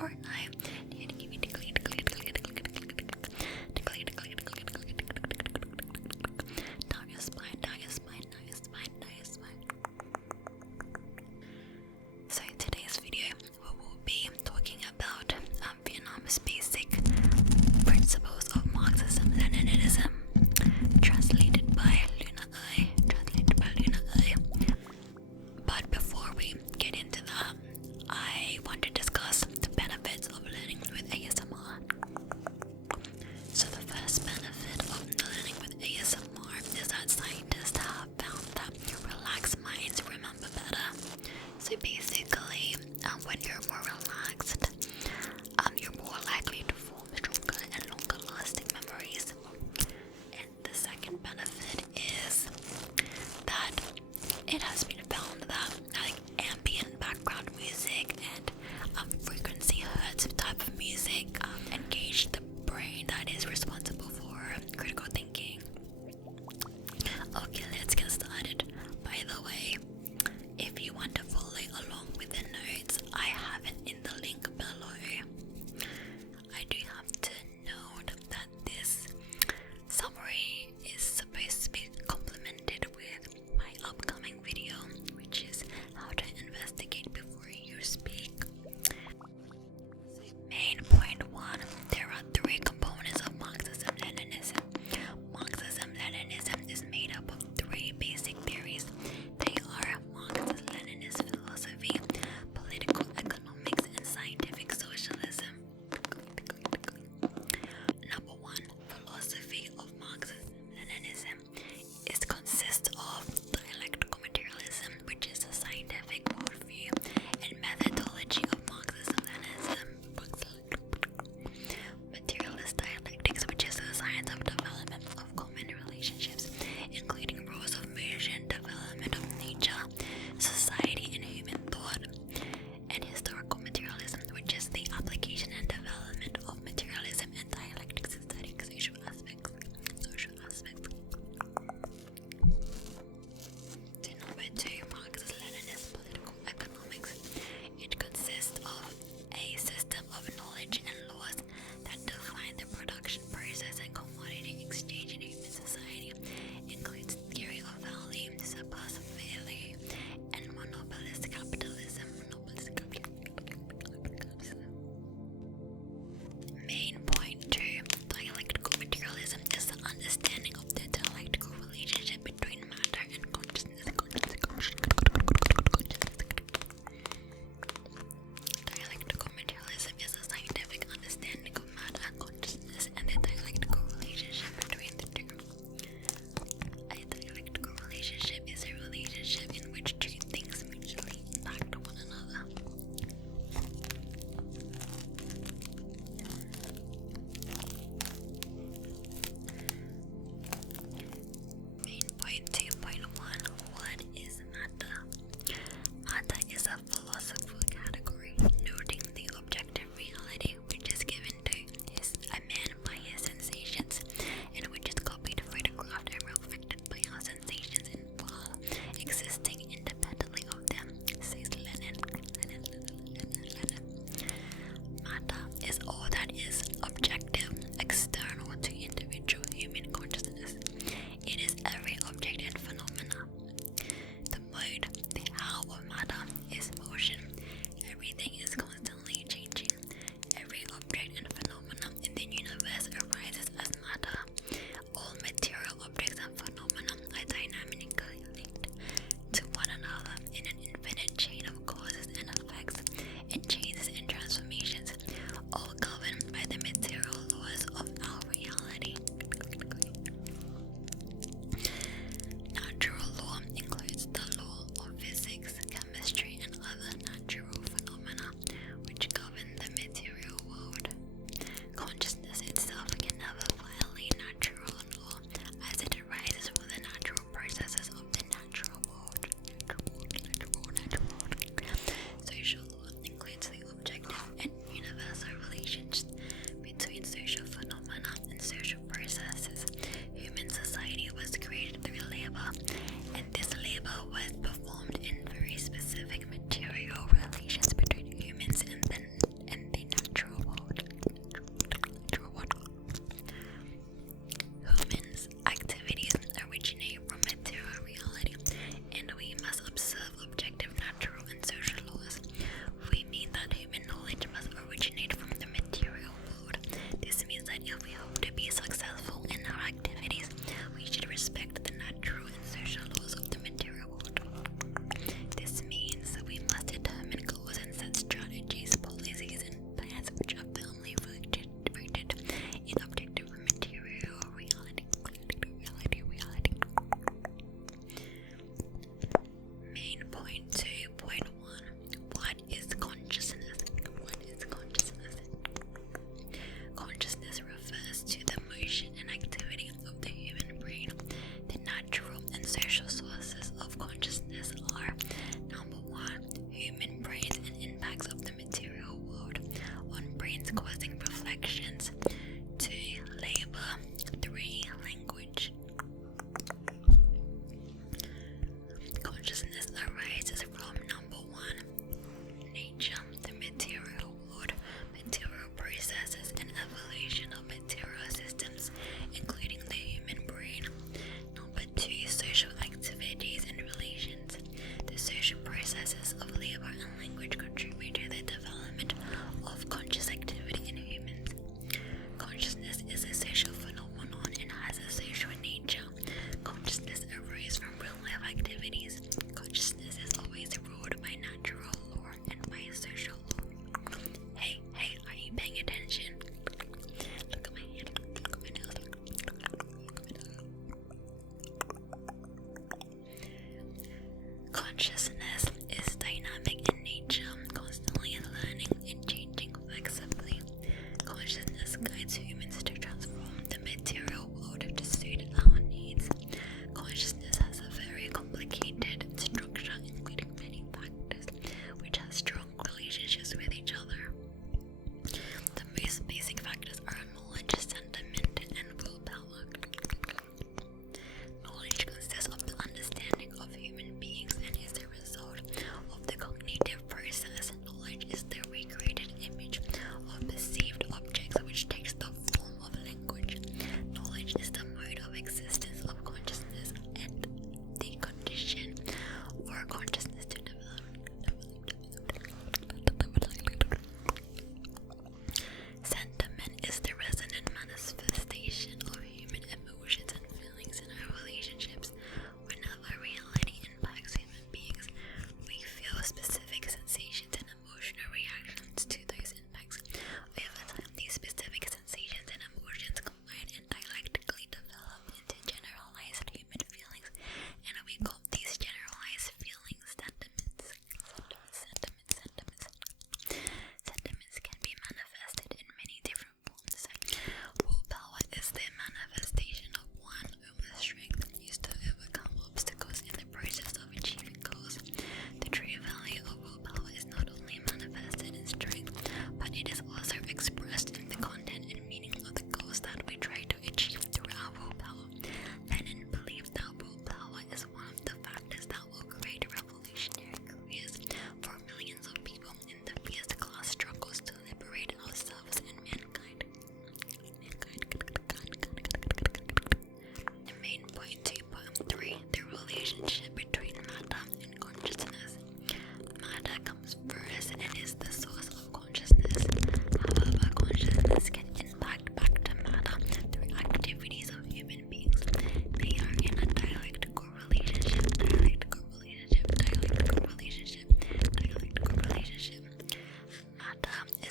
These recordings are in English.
or I. Down your spine, down your spine, down your spine, down your spine. So in today's video, we will be talking about Vietnam's basic principles of Marxism-Leninism, translated by Luna I. But before we get into that, I want to discuss the benefits of learning with ASMR. So the first benefit of learning with ASMR is that scientists have found that relaxed minds remember better. So basically, when you're more relaxed, you're more likely to form stronger and longer lasting memories. And the second benefit is that it has been found that ambient background music and frequency hertz type of music engage the brain that is responsible for critical thinking. Okay, let's get started. By the way, if you want to follow along with the notes, I have it in the link below. I do have to note that this summary is supposed to be complemented with my upcoming video, which is how to investigate before you speak. So main point 1, there are 3 components of Marxism-Leninism. Marxism-Leninism is made up of 3 basic theories. They are Marxist-Leninist philosophy, political economics, and scientific socialism. Number 1, philosophy of Marxism-Leninism consists of dialectical materialism, which is a scientific worldview and methodology of Marxism-Leninism.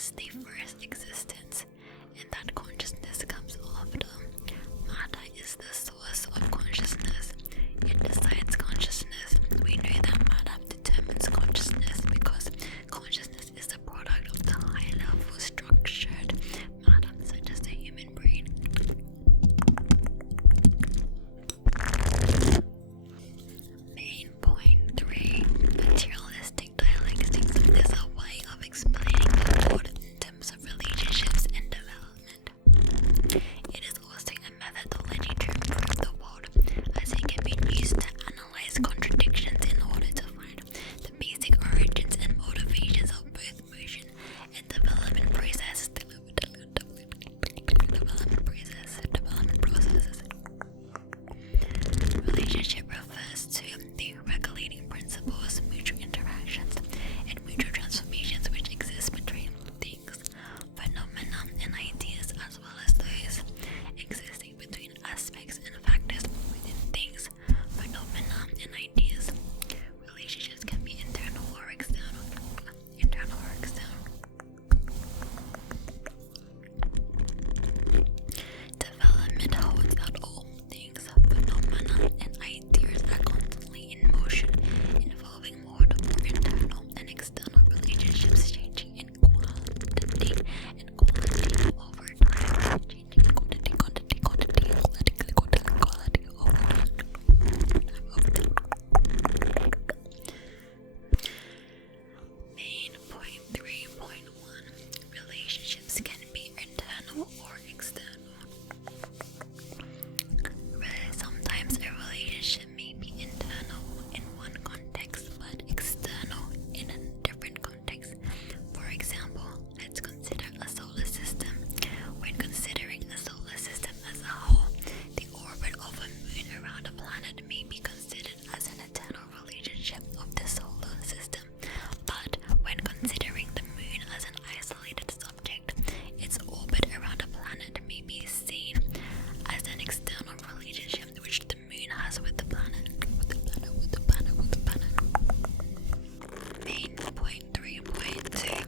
is the first existence, and that consciousness comes after. Matter is the source of consciousness. It decides consciousness. We know that matter determines consciousness because consciousness is the product of the high-level structured matter, such as the human brain. Main point 3. Materialistic dialectics is a way of explaining the world in terms of relationships and development. It is also a methodology to improve the world, as it can be used to analyze contradictions in order to find the basic origins and motivations of both motion and development processes. Relationship refers to the regulating principles, mutual interactions, and mutual transformations which exist between things, phenomena, and ideas, as well as those existing between aspects and factors within things, phenomena, and ideas. Relationships can be internal or external. Development holds that all things, phenomena, and ideas are constantly in motion, involving multiple internal and external relationships changing in quantity and quality over time. Changing in quantity over time. Main point 3.1. Relationships can be internal or external. Sometimes a relationship may be internal in one context but external in a different context. For example, let's consider a solar system. When considering a solar system as a whole, the orbit of a moon around a planet may be considered as an internal relationship of the solar system. But when considering the moon as an isolated subject, its orbit around a planet may be seen as an external relationship which the moon has with the planet. Main point 3.2.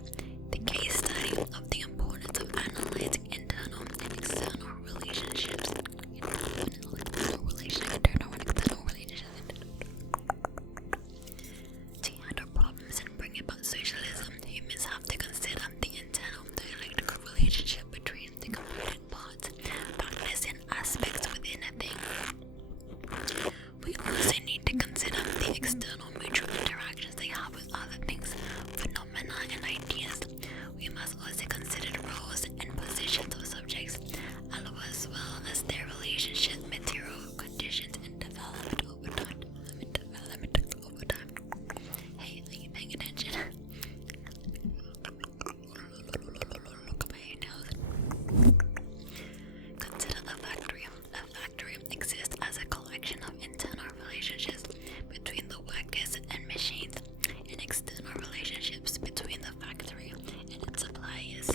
The case study of the importance of analyzing internal and external relationships. To handle problems and bring about socialism, humans have to consider the internal dialectical relationship between the component parts, factors, and aspects within a thing. We also need to consider the external mutual interactions they have with other things, phenomena, and ideas. We must also consider the roles and positions of subjects, as well as their relationship, material conditions, and development over time. Hey, are you paying attention? Look at my nails. Consider a factory. A factory exists as a collection of internal relationships between the workers and machines, and external relationships between the factory and its suppliers.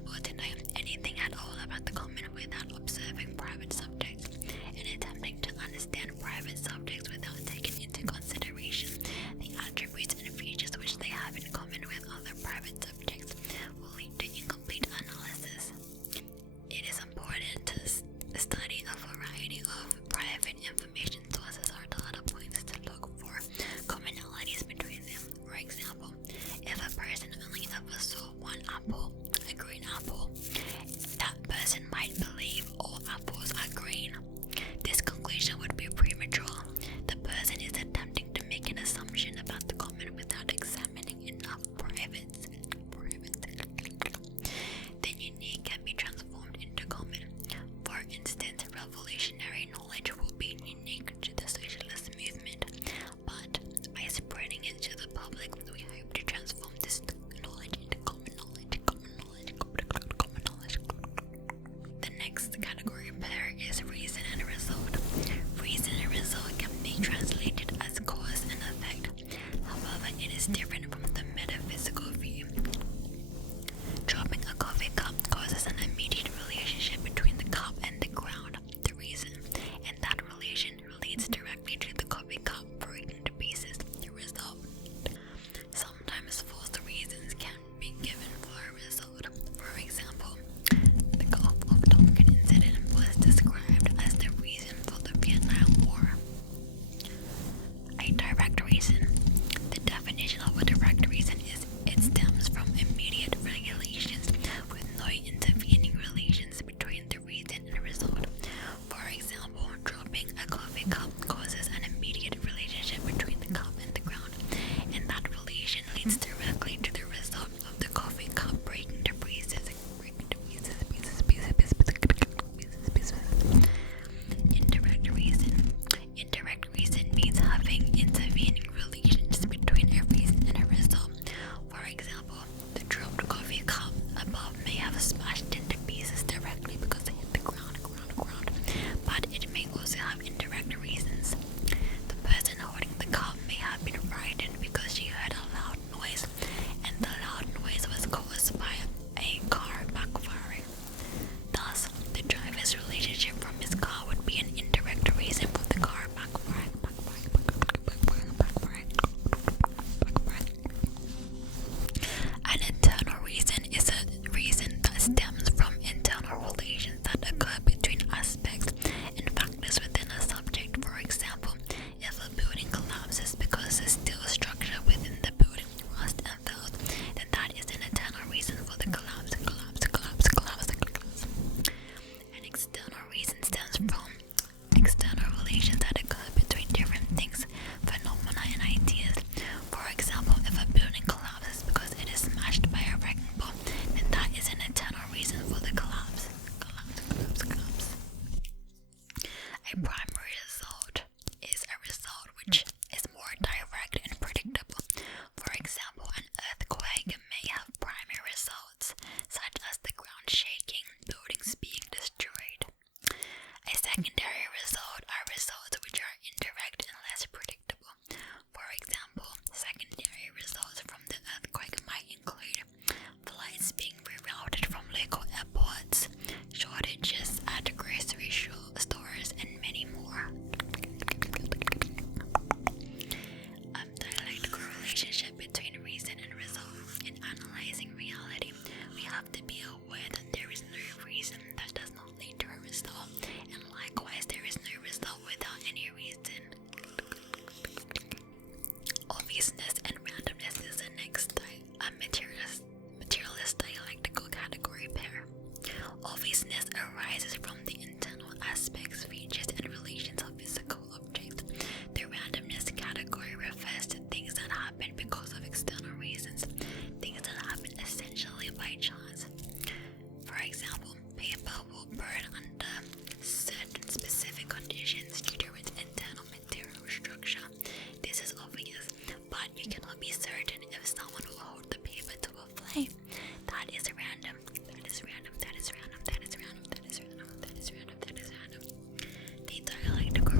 possible to know anything at all about the common without observing private subjects, and attempting to understand private subjects without taking into consideration the attributes and features which they have in common with other private subjects will lead to incomplete analysis. It is important to study a variety of private information sources or data points to look for commonalities between them. For example, if a person only ever saw one apple, a green apple, that person might believe all apples are green. This conclusion would be premature. The person is attempting to make an assumption about the common without examining enough privates. The unique can be transformed into common. For instance, revolutionary knowledge will be unique to the socialist movement, but by spreading it to the public, we hope to transform this knowledge into common knowledge. The next category pair is reason and result. Reason and result can be translated as cause and effect. However, it is different from the metaphysical view. Dropping a coffee cup causes an immediate relationship between the cup and the ground, the reason, and that relation leads directly to the coffee cup breaking to pieces, the result. Sometimes false reasons can be given for a result. For example, the Gulf of Tonkin incident was described as the reason for the Vietnam War. A direct reason. The definition of a direct reason is it stems from immediate regulations with no intervening relations between the reason and result. For example, dropping a coffee cup causes an immediate relationship between the cup and the ground, and that relation leads directly to the result of the coffee cup breaking to pieces. Indirect reason. Indirect reason means having intervening relations between a reason and a result. For example, the dropped coffee cup above may have smashed into pieces directly because it hit the ground, but it may also have indirect reasons. The person holding the cup may have been frightened because she heard a loud noise, and the loud noise was caused by a car backfiring. Thus, the driver's relationship from his car would be an indirect reason for the car backfiring. An internal reason is a reason that stems from internal relations that occur between aspects and factors within a subject. For example, if a building collapses because the steel structure within the building rust and fails, then that is an internal reason for the collapse. An external reason stems from external relations that occur between different things, phenomena, and ideas. For example, if a building collapses because it is smashed by a wrecking ball, then that is an internal reason for the collapse. A primary result is a result which is more direct and predictable. For example, an earthquake may have primary results, such as the ground shaking, buildings being destroyed. A secondary result are results which are indirect and less predictable. For example, secondary results from the earthquake might include flights being rerouted from local airports, shortages at grocery stores, and many more. Dialectical relationship between reason and result. In analyzing reality, we have to be aware that there is no reason that does not lead to a result, and likewise there is no result without any reason. Obviousness and randomness is the next materialist dialectical category pair. Obviousness arises from the internal aspects, features, and relations of physical objects. The randomness category refers to things that happen because of external reasons, things that happen essentially by chance. For example, paper will burn under certain specific conditions due to its internal material structure. This is obvious, but you cannot be certain if someone will hold the paper to a flame. That is random. The dialectical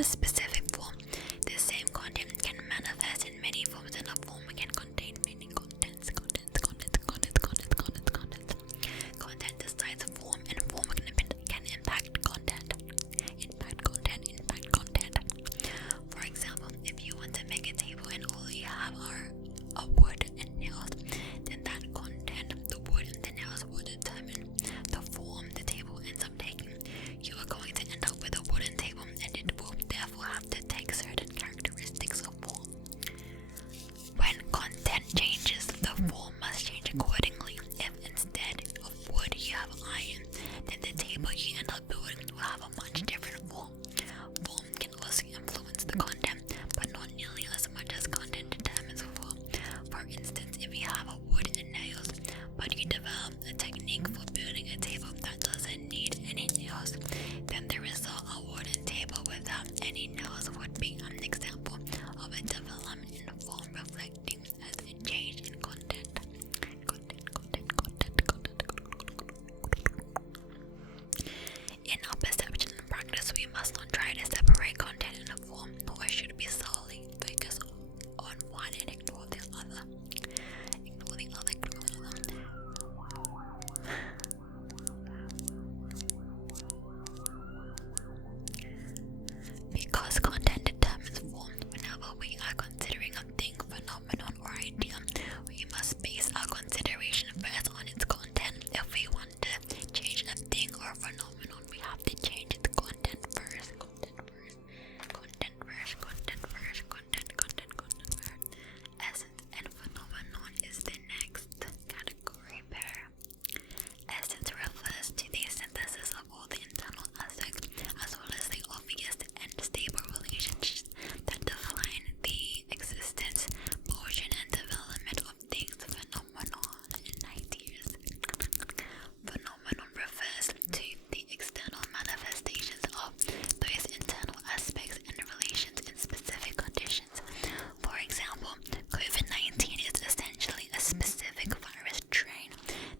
a specific form. The same content can manifest in many forms, and a form can contain many contents. Content decides form, and form can impact content. Impact content. For example, if you want to make a table and all you have are a wood and nails, then that content, the wood and the nails, will determine the form the table ends up taking. You are going to end up with a wooden table, and it will therefore have to take certain characteristics of form. When content changes, the form must change accordingly. If instead of wood you have iron, then the table you end up building will have a much different form. Form can also influence the content, but not nearly as much as content determines form. For instance, if you have a wood and nails, but you develop a technique for building a table that doesn't need any nails, then the result, a wooden table without any nails, would be an example of a development in form reflecting as a change in content. In our perception and practice, we must not try to separate content and form, nor should we solely focus on one and ignore the other. Because content determines form, whenever we are considering a thing, phenomenon, or idea, we must base our consideration first on its content. If we want to change a thing or phenomenon, we have to change its content first. Essence and phenomenon is the next category pair. Essence refers to the synthesis of all the internal aspects, as well as the obvious and stable relationships that define the existence, motion, and development of things, phenomenon, and ideas. Phenomenon refers to the external manifestations of those internal aspects and relations in specific conditions. For example, COVID-19 is essentially a specific virus strain.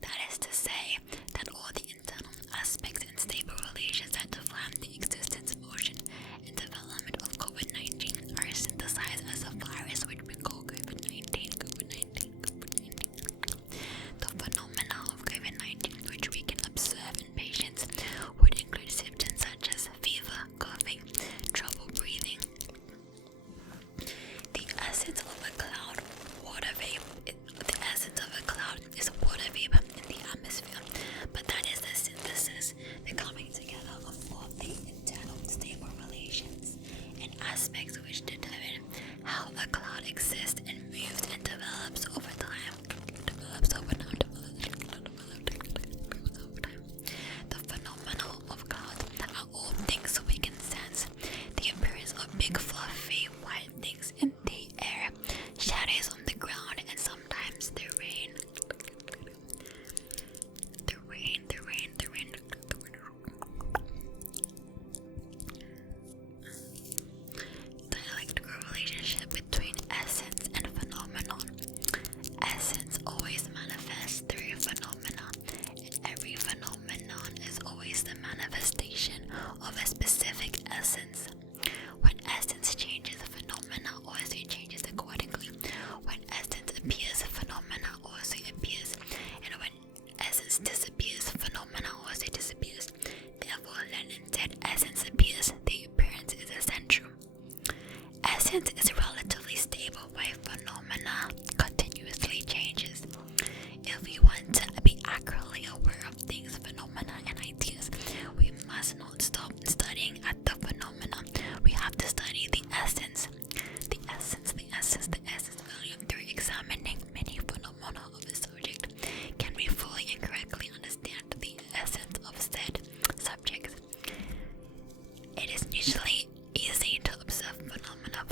That is to say, that all the internal aspects and stable relations that define the existence, motion, and development of COVID-19 are synthesized as a virus, which we call COVID-19. The phenomena of COVID-19, which we can observe in patients, would include symptoms such as fever, coughing, trouble breathing. The essence of a cloud is water vapor in the atmosphere, but that is the synthesis, the coming together of all the internal stable relations and aspects which determine how a cloud exists and moves and develops over time. The phenomena of clouds are all things we can sense. The appearance of big fluffy white things in the air, shadows on the ground, and sometimes the rain. Dialectical relationship between essence and phenomenon. Essence always manifests through phenomena, and every phenomenon is always the manifestation of a specific essence. When essence changes, phenomena also changes accordingly. When essence appears, phenomena also appears, and when essence disappears, phenomena also disappears. Therefore, Lenin said essence appears, the appearance is essential. Essence is relatively stable, while phenomena continuously changes. If we want to be accurately aware of things, phenomena, and ideas, we must not stop studying at the phenomena. We have to study the essence value. Through examining many phenomena of a subject, can we fully and correctly understand the essence of said subject? It is usually easy to observe phenomena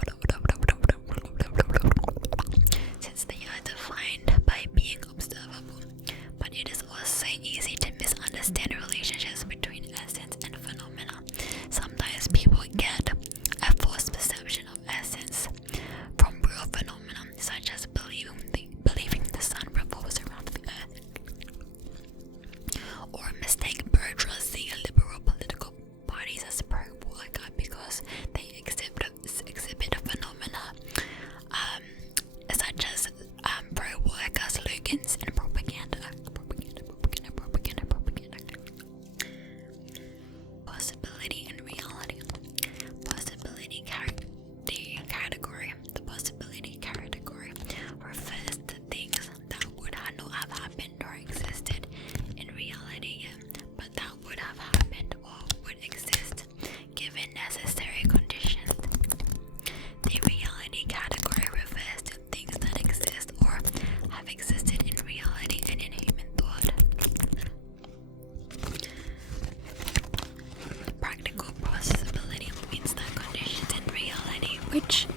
which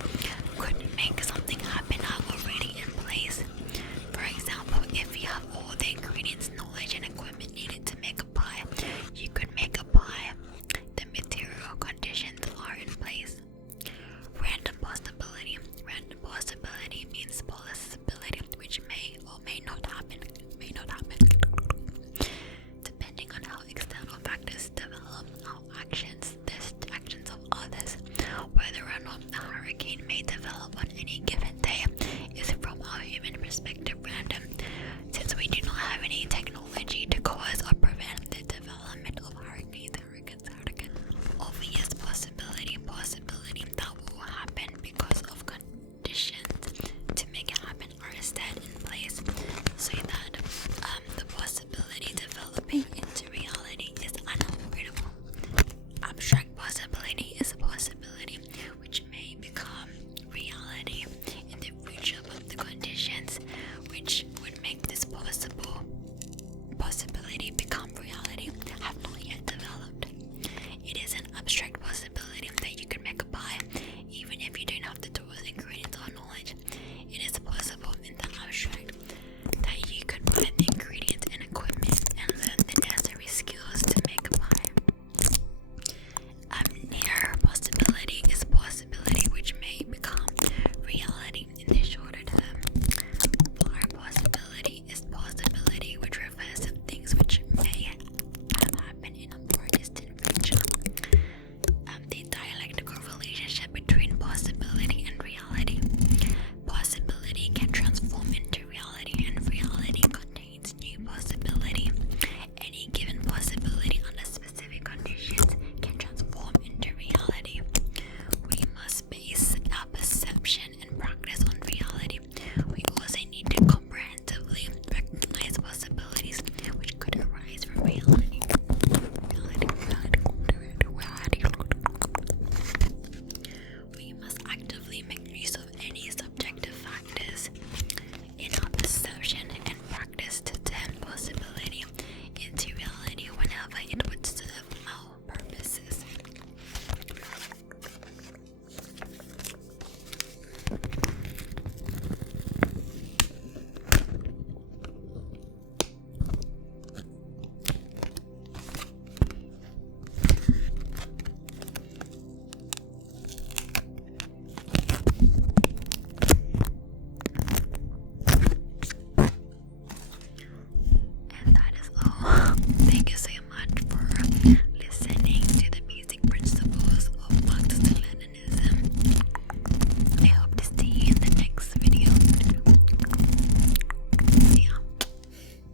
could make something happen are already in place. For example, if you have all the ingredients, knowledge, and equipment needed to make a pie, you could make a pie. The material conditions are in place. Random possibility. Random possibility means possibility which may or may not happen. Depending on how external factors develop, how actions of others, whether or not a hurricane may develop on any given day, is from our human perspective random. Since we do not have any